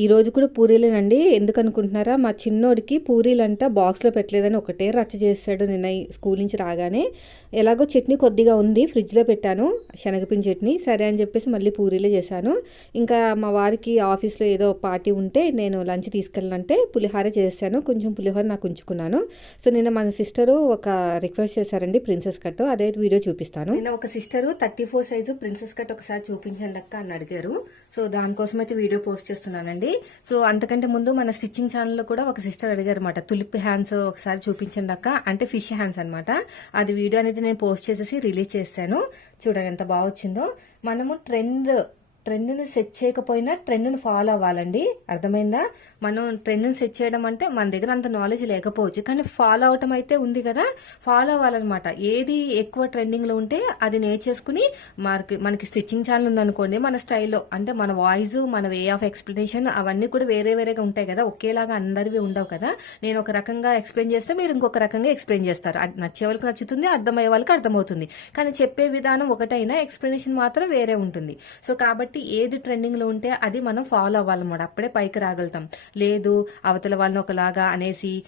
ఈ రోజు కూడా పూరీలేనండి. ఎందుకు అనుకుంటున్నారా మా చిన్నోడికి పూరీలంట బాక్స్లో పెట్టలేదని ఒకటే రచ్చ చేస్తాడు నిన్న ఈ స్కూల్ నుంచి రాగానే. ఎలాగో చట్నీ కొద్దిగా ఉంది ఫ్రిడ్జ్లో పెట్టాను శనగపిండి చట్నీ సరే అని చెప్పేసి మళ్ళీ పూరీలే చేశాను. ఇంకా మా వారికి ఆఫీస్లో ఏదో పార్టీ ఉంటే నేను లంచ్ తీసుకెళ్ళాలంటే పులిహోర చేశాను కొంచెం పులిహోర నాకు ఉంచుకున్నాను. సో నిన్న మన సిస్టరు ఒక రిక్వెస్ట్ చేశారండి ప్రిన్సెస్ కట్ అదే వీడియో చూపిస్తాను. నిన్న ఒక sister thirty four size princess cut ఒకసారి చూపించండి అక్క అని అడిగారు. సో దానికోసం అయితే వీడియో పోస్ట్ చేస్తున్నానండి. సో అంతకంటే ముందు మన స్టిచ్చింగ్ ఛానల్లో కూడా ఒక సిస్టర్ అడిగారు అనమాట తులిప్ హ్యాండ్స్ ఒకసారి చూపించండి అక్క అంటే ఫిష్ హ్యాండ్స్ అన్నమాట. అది వీడియో అనేది నేను పోస్ట్ చేసేసి రిలీజ్ చేశాను. చూడండి ఎంత బాగా వచ్చిందో మనము ట్రెండ్ ట్రెండ్ని సెట్ చేయకపోయినా ట్రెండ్ని ఫాలో అవ్వాలండి. అర్థమైందా? మనం ట్రెండ్ని సెట్ చేయడం అంటే మన దగ్గర అంత నాలెడ్జ్ లేకపోవచ్చు. కానీ ఫాలో అవటం అయితే ఉంది కదా. ఫాలో అవ్వాలన్నమాట. ఏది ఎక్కువ ట్రెండింగ్లో ఉంటే అది నేర్చేసుకుని మనకి మనకి స్టిచ్చింగ్ ఛానల్ ఉందనుకోండి మన స్టైల్లో అంటే మన వాయిస్ మన వే ఆఫ్ ఎక్స్ప్లెనేషన్ అవన్నీ కూడా వేరే వేరేగా ఉంటాయి కదా. ఒకేలాగా అందరివి ఉండవు కదా. నేను ఒక రకంగా ఎక్స్ప్లెయిన్ చేస్తే మీరు ఇంకొక రకంగా ఎక్స్ప్లెయిన్ చేస్తారు. అది నచ్చే వాళ్ళకి నచ్చుతుంది అర్థమయ్యే వాళ్ళకి అర్థమవుతుంది. కానీ చెప్పే విధానం ఒకటైనా ఎక్స్ప్లెనేషన్ మాత్రం వేరే ఉంటుంది. సో కాబట్టి ఏది ట్రెండింగ్లో ఉంటే అది మనం ఫాలో అవ్వాలన్నమాట అప్పుడే పైకి రాగలుగుతాం. లేదు అవతల వాళ్ళని ఒకలాగా అనేసి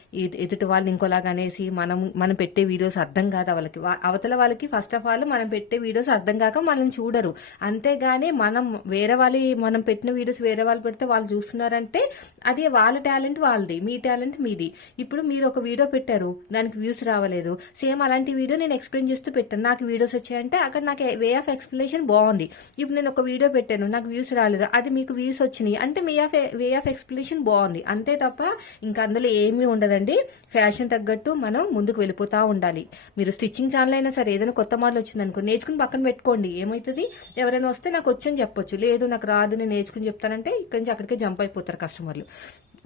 ఎదుటి వాళ్ళని ఇంకోలాగా అనేసి మనం మనం పెట్టే వీడియోస్ అర్థం కాదు వాళ్ళకి. అవతల వాళ్ళకి ఫస్ట్ ఆఫ్ ఆల్ మనం పెట్టే వీడియోస్ అర్థం కాక మనం చూడరు. అంతేగాని మనం వేరే వాళ్ళు మనం పెట్టిన వీడియోస్ వేరే వాళ్ళు పెడితే వాళ్ళు చూస్తున్నారంటే అది వాళ్ళ టాలెంట్ వాళ్ళది మీ టాలెంట్ మీది. ఇప్పుడు మీరు ఒక వీడియో పెట్టారు దానికి వ్యూస్ రావలేదు. సేమ్ అలాంటి వీడియో నేను ఎక్స్ప్లెయిన్ చేస్తూ పెట్టాను. నాకు వీడియోస్ వచ్చాయంటే అక్కడ నాకు వే ఆఫ్ ఎక్స్ప్లెనేషన్ బాగుంది. ఇప్పుడు నేను ఒక వీడియో పెట్టాను. నాకు వ్యూస్ రాలేదు. అది మీకు వ్యూస్ వచ్చినాయి. అంటే మీ ఆఫ్ వే ఆఫ్ ఎక్స్ప్లెనేషన్ బాగుంది. అంతే తప్ప ఇంకా అందులో ఏమీ ఉండదండి. ఫ్యాషన్ తగ్గట్టు మనం ముందుకు వెళ్ళిపోతా ఉండాలి. మీరు స్టిచ్చింగ్ ఛానల్ అయినా సరే ఏదైనా కొత్త మోడల్ వచ్చింది అనుకో నేర్చుకుని పక్కన పెట్టుకోండి. ఏమవుతుంది ఎవరైనా వస్తే నాకు వచ్చని చెప్పొచ్చు. లేదు నాకు రాదు నేను నేర్చుకుని చెప్తానంటే ఇక్కడి నుంచి అక్కడికే జంప్ అయిపోతారు కస్టమర్లు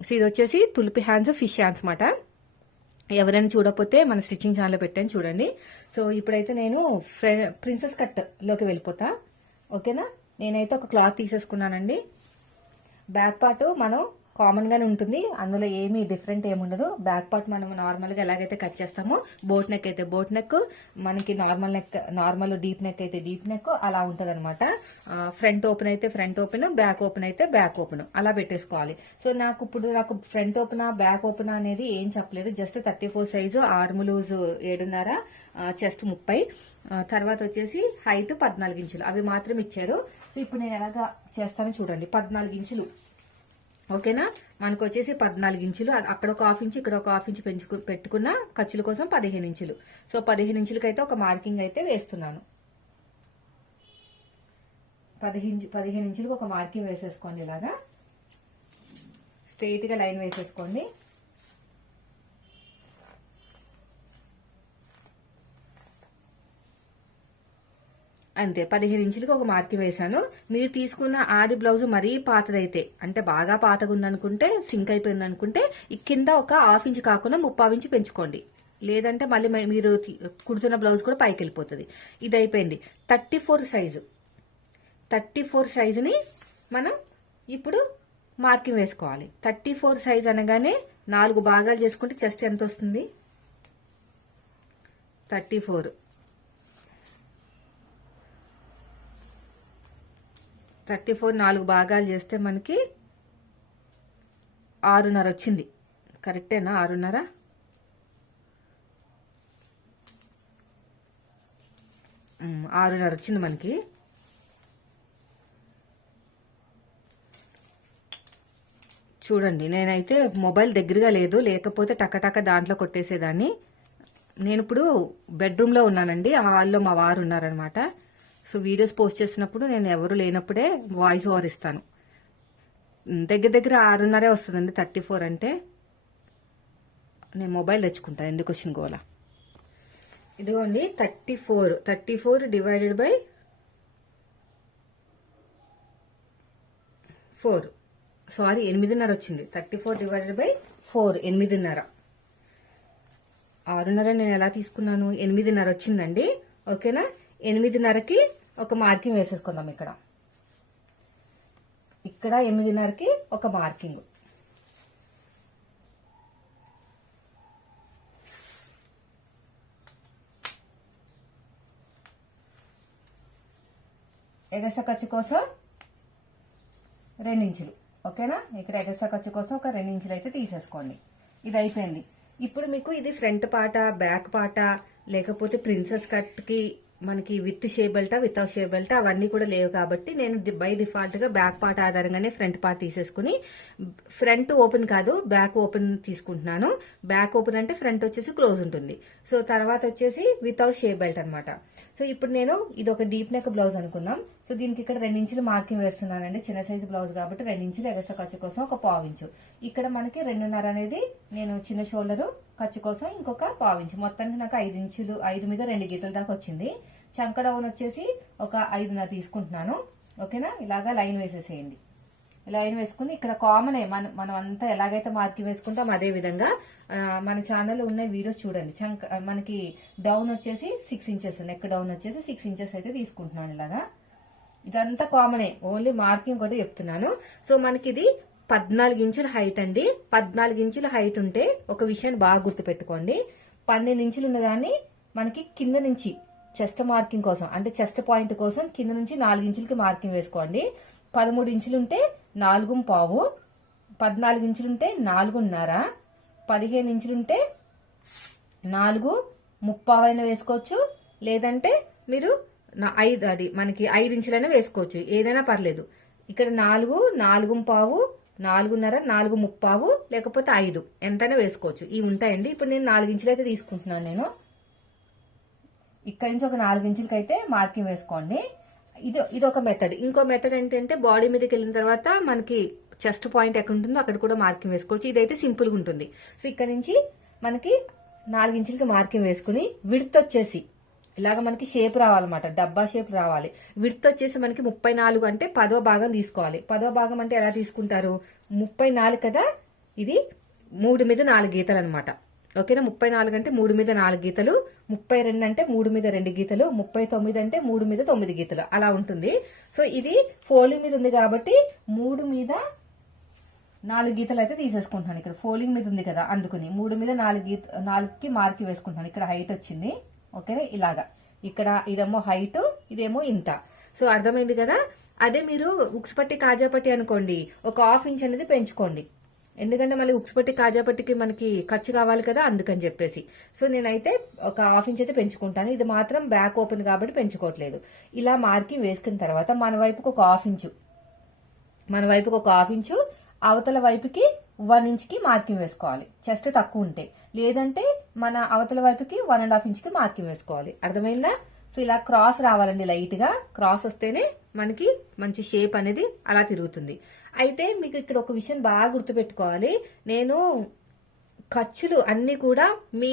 సో ఇది వచ్చేసి తులిపి హ్యాండ్స్ ఫిష్ హ్యాండ్స్ మాట ఎవరైనా చూడకపోతే మన స్టిచ్చింగ్ ఛానల్ పెట్టాను చూడండి. సో ఇప్పుడైతే నేను ఫ్రె- ప్రిన్సెస్ కట్లోకి వెళ్ళిపోతా. ఓకేనా నేనైతే ఒక క్లాత్ తీసేసుకున్నానండి. బ్యాక్ పార్ట్ మనం కామన్ గానే ఉంటుంది. అందులో ఏమీ డిఫరెంట్ ఏముండదు. బ్యాక్ పార్ట్ మనం నార్మల్గా ఎలాగైతే కట్ చేస్తామో బోట్ నెక్ అయితే బోట్ నెక్ మనకి normal neck normal deep neck అయితే డీప్ నెక్ అలా ఉంటది అనమాట ఫ్రంట్ ఓపెన్ అయితే ఫ్రంట్ ఓపెన్ బ్యాక్ ఓపెన్ అయితే బ్యాక్ ఓపెన్ అలా పెట్టేసుకోవాలి. సో నాకు ఇప్పుడు నాకు ఫ్రంట్ ఓపెన్ బ్యాక్ ఓపెన్ అనేది ఏం చెప్పలేదు. Just thirty four size arm loose ఏడున్నర చెస్ట్ ముప్పై తర్వాత వచ్చేసి హైట్ పద్నాలుగు ఇంచులు. అవి మాత్రం ఇచ్చారు. సో ఇప్పుడు నేను ఎలాగా చేస్తానో చూడండి. పద్నాలుగు ఇంచులు. ఓకేనా? మనకు వచ్చేసి పద్నాలుగు ఇంచులు. అక్కడ ఒక హాఫ్ ఇంచ్ ఇక్కడ ఒక హాఫ్ ఇంచ్ పెంచు పెట్టుకున్న ఖర్చుల కోసం పదిహేను ఇంచులు. సో పదిహేను ఇంచులకైతే ఒక మార్కింగ్ అయితే వేస్తున్నాను. పదిహేను పదిహేను ఇంచులకు ఒక మార్కింగ్ వేసేసుకోండి ఇలాగా. స్ట్రెయిట్గా లైన్ వేసేసుకోండి. అంతే పదిహేను ఇంచులకి ఒక మార్కింగ్ వేశాను. మీరు తీసుకున్న ఆది బ్లౌజ్ మరీ పాతదైతే అంటే బాగా పాతగా ఉందనుకుంటే సింక్ అయిపోయింది అనుకుంటే ఈ కింద ఒక హాఫ్ ఇంచ్ కాకుండా ముప్పావు ఇంచు పెంచుకోండి. లేదంటే మళ్ళీ మీరు కుడుతున్న బ్లౌజ్ కూడా పైకి వెళ్ళిపోతుంది ఇది అయిపోయింది thirty four size. Thirty four సైజుని మనం ఇప్పుడు మార్కింగ్ వేసుకోవాలి. థర్టీ ఫోర్ సైజ్ అనగానే నాలుగు భాగాలు చేసుకుంటే చెస్ట్ ఎంత వస్తుంది థర్టీ ఫోర్. థర్టీ ఫోర్ నాలుగు భాగాలు చేస్తే మనకి ఆరున్నర వచ్చింది. కరెక్టేనా? ఆరున్నర? ఆరున్నర వచ్చింది మనకి. చూడండి నేనైతే మొబైల్ దగ్గరగా లేదు. లేకపోతే టకటక దాంట్లో కొట్టేసేదాన్ని. నేను ఇప్పుడు బెడ్రూమ్లో ఉన్నానండి. హాల్లో మా వారు ఉన్నారనమాట. సో వీడియోస్ పోస్ట్ చేసినప్పుడు నేను ఎవరు లేనప్పుడే వాయిస్ ఓవర్ ఇస్తాను. దగ్గర దగ్గర ఆరున్నరే వస్తుందండి థర్టీ ఫోర్ అంటే. నేను మొబైల్ తెచ్చుకుంటాను ఎందుకు వచ్చిన గోల? ఇదిగోండి thirty four. Thirty four divided by four. Sorry ఎనిమిదిన్నర వచ్చింది. Thirty four divided by four ఎనిమిదిన్నర. ఆరున్నర నేను ఎలా తీసుకున్నాను? ఎనిమిదిన్నర వచ్చిందండి. ఓకేనా? ఎనిమిదిన్నరకి ఒక మార్కింగ్ వేసేసుకుందాం ఇక్కడ. ఇక్కడ ఎనిమిదిన్నరకి ఒక మార్కింగ్. ఎగస ఖర్చు కోసం రెండించులు. ఓకేనా? ఇక్కడ ఎగస ఖర్చు కోసం ఒక రెండించులు అయితే తీసేసుకోండి. ఇది అయిపోయింది. ఇప్పుడు మీకు ఇది ఫ్రంట్ పాట బ్యాక్ పాట లేకపోతే ప్రిన్సెస్ కట్కి మనకి with shape belt without shape belt అవన్నీ కూడా లేవు కాబట్టి నేను బై డిఫాల్ట్గా బ్యాక్ పార్ట్ ఆధారంగానే ఫ్రంట్ పార్ట్ తీసేసుకుని ఫ్రంట్ ఓపెన్ కాదు బ్యాక్ ఓపెన్ తీసుకుంటున్నాను. బ్యాక్ ఓపెన్ అంటే ఫ్రంట్ వచ్చేసి క్లోజ్ ఉంటుంది. సో తర్వాత వచ్చేసి వితౌట్ షేప్ బెల్ట్ అనమాట సో ఇప్పుడు నేను ఇది ఒక డీప్ నెక్ బ్లౌజ్ అనుకున్నాం సో దీనికి ఇక్కడ రెండించులు మార్కింగ్ వేస్తున్నానండి. చిన్న సైజు బ్లౌజ్ కాబట్టి రెండించులు ఎగస్ట్రా ఖర్చు కోసం ఒక పావించు ఇక్కడ మనకి రెండున్నర అనేది నేను చిన్న షోల్డరు ఖర్చు కోసం ఇంకొక పావించు మొత్తానికి నాకు ఐదు ఇంచులు ఐదు మీద రెండు గీతల దాకా వచ్చింది. చంక డౌన్ వచ్చేసి ఒక ఐదున్నర తీసుకుంటున్నాను. ఓకేనా? ఇలాగా లైన్ వేసేసేయండి. లైన్ వేసుకుని ఇక్కడ కామన్ మనం మనం అంతా ఎలాగైతే మార్కింగ్ వేసుకుంటాం అదే విధంగా మన ఛానల్లో ఉన్న వీడియోస్ చూడండి. చంక మనకి డౌన్ వచ్చేసి సిక్స్ ఇంచెస్ నెక్ డౌన్ వచ్చేసి సిక్స్ ఇంచెస్ అయితే తీసుకుంటున్నాను ఇలాగా. ఇదంతా కామనే ఓన్లీ మార్కింగ్ కూడా చెప్తున్నాను. సో మనకి ఇది పద్నాలుగు ఇంచుల హైట్ అండి. పద్నాలుగు ఇంచుల హైట్ ఉంటే ఒక విషయాన్ని బాగా గుర్తుపెట్టుకోండి. పన్నెండు ఇంచులు ఉన్నదాన్ని మనకి కింద నుంచి చెస్ట్ మార్కింగ్ కోసం అంటే చెస్ట్ పాయింట్ కోసం కింద నుంచి నాలుగు ఇంచులకి మార్కింగ్ వేసుకోండి. పదమూడు ఇంచులుంటే నాలుగు పావు. పద్నాలుగు ఇంచులుంటే నాలుగున్నర. పదిహేను ఇంచులుంటే నాలుగు. ముప్పావైనా వేసుకోవచ్చు. లేదంటే మీరు ఐదు అది మనకి ఐదు ఇంచులైనా వేసుకోవచ్చు. ఏదైనా పర్లేదు. ఇక్కడ నాలుగు నాలుగు పావు నాలుగున్నర నాలుగు ముప్పావు లేకపోతే ఐదు. ఎంతైనా వేసుకోవచ్చు. ఇవి ఉంటాయండి. ఇప్పుడు నేను నాలుగు ఇంచులు అయితే తీసుకుంటున్నాను నేను. ఇక్కడ నుంచి ఒక నాలుగు ఇంచులకి అయితే మార్కింగ్ వేసుకోండి. ఇది ఇది ఒక మెథడ్ ఇంకో మెథడ్ ఏంటంటే బాడీ మీదకి వెళ్ళిన తర్వాత మనకి చెస్ట్ పాయింట్ ఎక్కడ ఉంటుందో అక్కడ కూడా మార్కింగ్ వేసుకోవచ్చు. ఇదైతే సింపుల్గా ఉంటుంది. సో ఇక్కడ నుంచి మనకి నాలుగించులకి మార్కింగ్ వేసుకుని విడత్ వచ్చేసి ఇలాగ మనకి షేప్ రావాలన్నమాట. డబ్బా షేప్ రావాలి. విడత్ వచ్చేసి మనకి ముప్పై నాలుగు అంటే పదో భాగం తీసుకోవాలి. పదో భాగం అంటే ఎలా తీసుకుంటారు? ముప్పై నాలుగు కదా? ఇది మూడు మీద నాలుగు గీతలు అనమాట ఓకేనా? ముప్పై నాలుగు అంటే మూడు మీద నాలుగు గీతలు ముప్పై రెండు అంటే మూడు మీద రెండు గీతలు ముప్పై తొమ్మిది అంటే మూడు మీద తొమ్మిది గీతలు. అలా ఉంటుంది. సో ఇది ఫోలింగ్ మీద ఉంది కాబట్టి మూడు మీద నాలుగు గీతలు అయితే తీసేసుకుంటాను ఇక్కడ. ఫోలింగ్ మీద ఉంది కదా అందుకుని. మూడు మీద నాలుగు గీత నాలుగుకి మార్కి వేసుకుంటాను ఇక్కడ హైట్ వచ్చింది. ఓకేనా? ఇలాగా. ఇక్కడ ఇదేమో హైట్ ఇదేమో ఇంత. సో అర్థమైంది కదా? అదే మీరు ఉక్స్ పట్టి కాజా పట్టి అనుకోండి. ఒక హాఫ్ ఇంచ్ అనేది పెంచుకోండి. ఎందుకంటే మళ్ళీ ఉప్పు పట్టి కాజా పట్టికి మనకి ఖర్చు కావాలి కదా అందుకని చెప్పేసి. సో నేనైతే ఒక హాఫ్ ఇంచ్ అయితే పెంచుకుంటాను. ఇది మాత్రం బ్యాక్ ఓపెన్ కాబట్టి పెంచుకోవట్లేదు. ఇలా మార్కింగ్ వేసుకున్న తర్వాత మన వైపుకి ఒక హాఫ్ ఇంచు. మన వైపుకి ఒక హాఫ్ ఇంచు. అవతల వైపుకి వన్ ఇంచ్కి మార్కింగ్ వేసుకోవాలి. చెస్ట్ తక్కువ ఉంటే. లేదంటే మన అవతల వైపుకి వన్ అండ్ హాఫ్ ఇంచ్కి మార్కింగ్ వేసుకోవాలి. అర్థమైందా? సో ఇలా క్రాస్ రావాలండి లైట్గా. క్రాస్ వస్తేనే మనకి మంచి షేప్ అనేది అలా తిరుగుతుంది. అయితే మీకు ఇక్కడ ఒక విషయం బాగా గుర్తుపెట్టుకోవాలి. నేను ఖర్చులు అన్ని కూడా మీ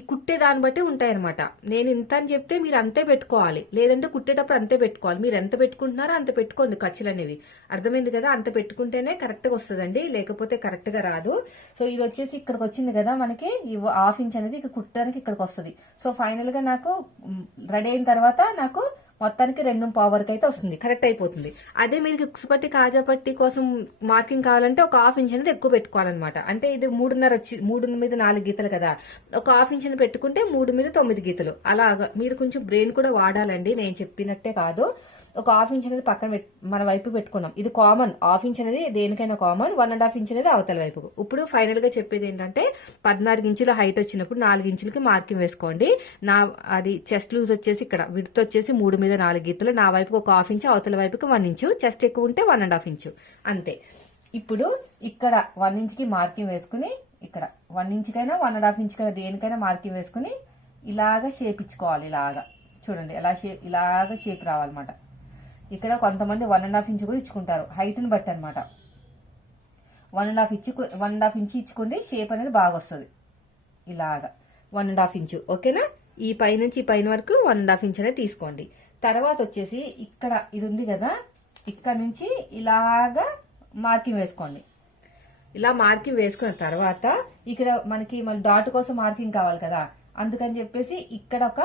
కుట్టే దాన్ని బట్టి ఉంటాయన్నమాట. నేను ఇంత అని చెప్తే మీరు అంతే పెట్టుకోవాలి. లేదంటే కుట్టేటప్పుడు అంతే పెట్టుకోవాలి. మీరు ఎంత పెట్టుకుంటున్నారో అంత పెట్టుకోండి ఖర్చులు అనేవి. అర్థమైంది కదా? అంత పెట్టుకుంటేనే కరెక్ట్గా వస్తుందండి. లేకపోతే కరెక్ట్గా రాదు. సో ఇది వచ్చేసి ఇక్కడికి వచ్చింది కదా మనకి. ఈ హాఫ్ ఇంచ్ అనేది ఇక్కడ కుట్టడానికి ఇక్కడికి వస్తుంది. సో ఫైనల్గా నాకు రెడీ అయిన తర్వాత నాకు మొత్తానికి రెండు పావు వరకు అయితే వస్తుంది కరెక్ట్ అయిపోతుంది. అదే మీరు ఉక్సు పట్టి కాజా పట్టి కోసం మార్కింగ్ కావాలంటే ఒక హాఫ్ ఇంచ్ అనేది ఎక్కువ పెట్టుకోవాలన్నమాట. అంటే ఇది మూడున్నర వచ్చి మూడు మీద నాలుగు గీతలు కదా. ఒక హాఫ్ ఇంచ్ పెట్టుకుంటే మూడు మీద తొమ్మిది గీతలు. అలాగా మీరు కొంచెం బ్రెయిన్ కూడా వాడాలండి నేను చెప్పినట్టే కాదు. ఒక హాఫ్ ఇంచ్ అనేది పక్కన మన వైపు పెట్టుకున్నాం. ఇది కామన్ హాఫ్ ఇంచ్ అనేది దేనికైనా common one and half inch అనేది అవతల వైపు ఇప్పుడు ఫైనల్గా చెప్పేది ఏంటంటే పద్నాలుగు ఇంచుల హైట్ వచ్చినప్పుడు నాలుగు ఇంచులకి మార్కింగ్ వేసుకోండి. నా అది చెస్ట్ లూజ్ వచ్చేసి ఇక్కడ విడ్త్ వచ్చేసి మూడు మీద నాలుగు గీతలు. నా వైపుకి ఒక హాఫ్ ఇంచు అవతల వైపుకి వన్ ఇంచు చెస్ట్ ఎక్కువ ఉంటే వన్ అండ్ హాఫ్ ఇంచు అంతే. ఇప్పుడు ఇక్కడ వన్ ఇంచ్కి మార్కింగ్ వేసుకుని ఇక్కడ వన్ ఇంచ్కైనా వన్ అండ్ హాఫ్ ఇంచ్కైనా దేనికైనా మార్కింగ్ వేసుకుని ఇలాగా షేప్ ఇచ్చుకోవాలి ఇలాగా. చూడండి ఎలా షేప్ ఇలాగా షేప్ రావాలన్నమాట. ఇక్కడ కొంతమంది వన్ అండ్ హాఫ్ ఇంచ్ కూడా ఇచ్చుకుంటారు. హైట్ని బట్టి అనమాట వన్ అండ్ హాఫ్ ఇచ్చి వన్ అండ్ హాఫ్ ఇంచ్ ఇచ్చుకుంటే షేప్ అనేది బాగా వస్తుంది. ఇలాగా. వన్ అండ్ హాఫ్ ఇంచు ఓకేనా ఈ పై నుంచి ఈ పైన వరకు వన్ అండ్ హాఫ్ ఇంచ్ అనేది తీసుకోండి. తర్వాత వచ్చేసి ఇక్కడ ఇది ఉంది కదా? ఇక్కడ నుంచి ఇలాగా మార్కింగ్ వేసుకోండి. ఇలా మార్కింగ్ వేసుకున్న తర్వాత ఇక్కడ మనకి మన డాట్ కోసం మార్కింగ్ కావాలి కదా? అందుకని చెప్పేసి ఇక్కడ ఒక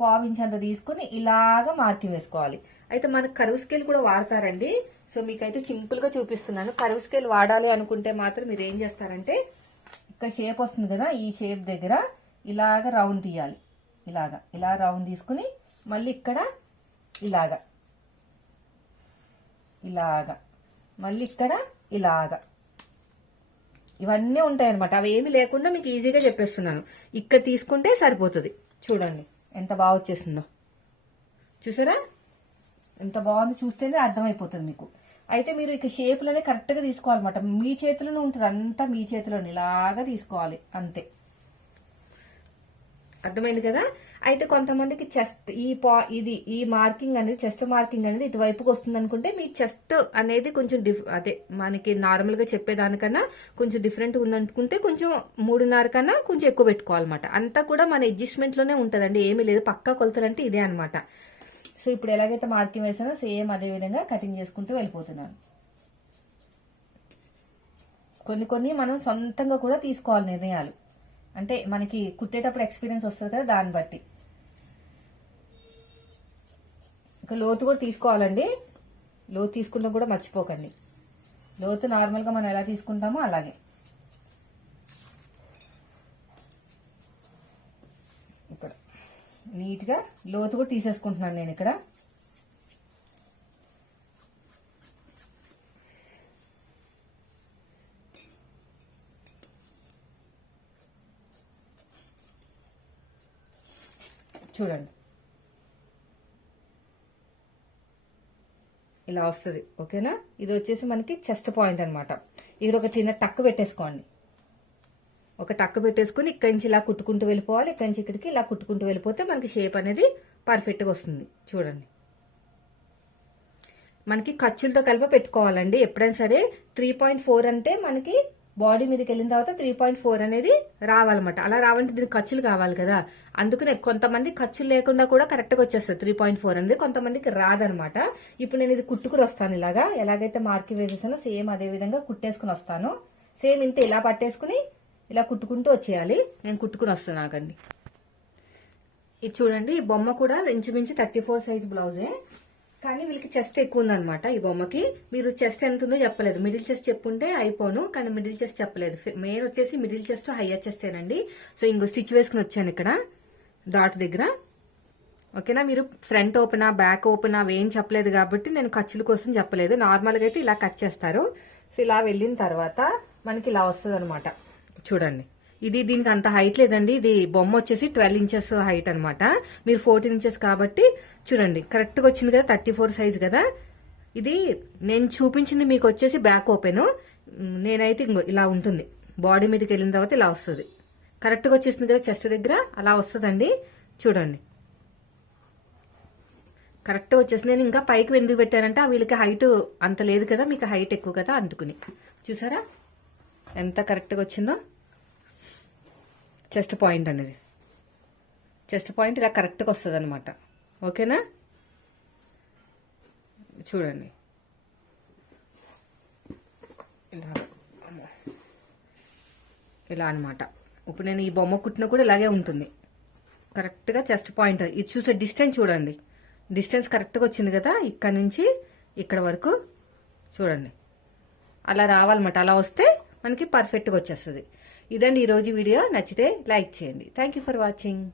పావించ్ అంత తీసుకుని ఇలాగా మార్కింగ్ వేసుకోవాలి. అయితే మనకు కరువు స్కేల్ కూడా వాడతారండి. సో మీకైతే సింపుల్గా చూపిస్తున్నాను. కరువు స్కేల్ వాడాలి అనుకుంటే మాత్రం మీరు ఏం చేస్తారంటే ఇక్కడ షేప్ వస్తుంది కదా ఈ షేప్ దగ్గర ఇలాగ రౌండ్ తీయాలి. ఇలాగా ఇలా రౌండ్ తీసుకుని మళ్ళీ ఇక్కడ ఇలాగ. ఇలాగ. మళ్ళీ ఇక్కడ ఇలాగ. ఇవన్నీ ఉంటాయి అనమాట అవి ఏమి లేకుండా మీకు ఈజీగా చెప్పేస్తున్నాను. ఇక్కడ తీసుకుంటే సరిపోతుంది. చూడండి. ఎంత బాగా వచ్చేసిందో. చూసారా? ఎంత బాగుంది చూస్తేనే అర్థమైపోతుంది మీకు. అయితే మీరు ఇక షేపులనే కరెక్ట్గా తీసుకోవాలన్నమాట. మీ చేతిలోనే ఉంటుంది అంతా మీ చేతిలోనే. ఇలాగా తీసుకోవాలి అంతే. అర్థమైంది కదా? అయితే కొంతమందికి చెస్ట్ ఈ పా ఇది ఈ మార్కింగ్ అనేది చెస్ట్ మార్కింగ్ అనేది ఇటువైపుకి వస్తుంది అనుకుంటే మీ చెస్ట్ అనేది కొంచెం డిఫ్ అదే మనకి నార్మల్గా చెప్పేదానికన్నా కొంచెం డిఫరెంట్ ఉందనుకుంటే కొంచెం మూడున్నర కన్నా కొంచెం ఎక్కువ పెట్టుకోవాలన్నమాట. అంతా కూడా మన అడ్జస్ట్మెంట్లోనే ఉంటదండి. ఏమీ లేదు. పక్కా కొలతలు అంటే ఇదే అనమాట సో ఇప్పుడు ఎలాగైతే మార్కింగ్ వేసానో సేమ్ అదే విధంగా కటింగ్ చేసుకుంటూ వెళ్ళిపోతున్నాను. కొన్ని కొన్ని మనం సొంతంగా కూడా తీసుకోవాలి నిర్ణయాలు. అంటే మనకి కుట్టేటప్పుడు ఎక్స్పీరియన్స్ వస్తుంది కదా దాన్ని బట్టి. ఇక లోతు కూడా తీసుకోవాలండి. లోతు తీసుకుంటే కూడా మర్చిపోకండి. లోతు నార్మల్గా మనం ఎలా తీసుకుంటామో అలాగే. ఇక్కడ. నీట్గా లోతు కూడా తీసేసుకుంటున్నాను నేను ఇక్కడ. చూడండి. ఇలా వస్తుంది ఓకేనా? ఇది వచ్చేసి మనకి చెస్ట్ పాయింట్ అనమాట ఇది ఒక చిన్న టక్ పెట్టేసుకోండి. ఒక టక్ పెట్టేసుకుని ఇక్కడి నుంచి ఇలా కుట్టుకుంటూ వెళ్ళిపోవాలి. ఇక్కడి నుంచి ఇక్కడికి ఇలా కుట్టుకుంటూ వెళ్ళిపోతే మనకి షేప్ అనేది పర్ఫెక్ట్గా వస్తుంది. చూడండి. మనకి ఖర్చులతో కలిపి పెట్టుకోవాలండి. ఎప్పుడైనా సరే త్రీ పాయింట్ ఫోర్ అంటే మనకి బాడీ మీదకి వెళ్ళిన తర్వాత త్రీ పాయింట్ ఫోర్ అనేది రావాలన్నమాట. అలా రావాలంటే దీనికి ఖర్చులు కావాలి కదా. అందుకనే కొంతమంది ఖర్చులు లేకుండా కూడా కరెక్ట్గా వచ్చేస్తుంది త్రీ పాయింట్ ఫోర్ అనేది. కొంతమందికి రాదనమాట ఇప్పుడు నేను ఇది కుట్టుకుని వస్తాను ఇలాగా. ఎలాగైతే మార్కి వేసేసానో సేమ్ అదే విధంగా కుట్టేసుకుని వస్తాను. సేమ్ ఇంత ఇలా పట్టేసుకుని ఇలా కుట్టుకుంటూ వచ్చేయాలి. నేను కుట్టుకుని వస్తాను ఆగండి. ఇది చూడండి ఈ బొమ్మ కూడా ఇంచుమించు థర్టీ ఫోర్ సైజ్ బ్లౌజే. కానీ వీళ్ళకి చెస్ట్ ఎక్కువ ఉందనమాట ఈ బొమ్మకి. మీరు చెస్ట్ ఎంత ఉందో చెప్పలేదు. మిడిల్ చెస్ట్ చెప్పుంటే అయిపోను కానీ మిడిల్ చెస్ట్ చెప్పలేదు. మెయిన్ వచ్చేసి మిడిల్ చెస్ట్ హయ్యర్ చెస్టేనండి సో ఇంకో స్టిచ్ వేసుకుని వచ్చాను ఇక్కడ డాట్ దగ్గర. ఓకేనా? మీరు ఫ్రంట్ ఓపెనా బ్యాక్ ఓపెనా ఏం చెప్పలేదు కాబట్టి నేను ఖర్చుల కోసం చెప్పలేదు. నార్మల్గా అయితే ఇలా కట్ చేస్తారు. సో ఇలా వెళ్ళిన తర్వాత మనకి ఇలా వస్తుంది చూడండి. ఇది దీనికి అంత హైట్ లేదండి. ఇది బొమ్మ వచ్చేసి ట్వెల్వ్ ఇంచెస్ హైట్ అనమాట మీరు ఫోర్టీన్ ఇంచెస్ కాబట్టి చూడండి. కరెక్ట్గా వచ్చింది కదా థర్టీ ఫోర్ సైజ్ కదా. ఇది నేను చూపించింది మీకు వచ్చేసి బ్యాక్ ఓపెన్ నేనైతే ఇంకో ఇలా ఉంటుంది. బాడీ మీదకి వెళ్ళిన తర్వాత ఇలా వస్తుంది. కరెక్ట్గా వచ్చేసింది కదా చెస్ట్ దగ్గర? అలా వస్తుందండి. చూడండి. కరెక్ట్గా వచ్చేసింది. నేను ఇంకా పైకి ఎందుకు పెట్టానంటే వీళ్ళకి హైట్ అంత లేదు కదా మీకు హైట్ ఎక్కువ కదా అందుకుని. చూసారా? ఎంత కరెక్ట్గా వచ్చిందో? చెస్ట్ పాయింట్ అనేది. చెస్ట్ పాయింట్ ఇలా కరెక్ట్గా వస్తుంది అనమాట ఓకేనా? చూడండి. ఇలా ఇలా అనమాట ఇప్పుడు నేను ఈ బొమ్మ కుట్టిన కూడా ఇలాగే ఉంటుంది. కరెక్ట్గా చెస్ట్ పాయింట్ ఇది చూసే డిస్టెన్స్ చూడండి. డిస్టెన్స్ కరెక్ట్గా వచ్చింది కదా ఇక్కడ నుంచి ఇక్కడ వరకు చూడండి. అలా రావాలన్నమాట. అలా వస్తే మనకి పర్ఫెక్ట్గా వచ్చేస్తుంది. ఇదండి ఈరోజు వీడియో. నచ్చితే లైక్ చేయండి. Thank you for watching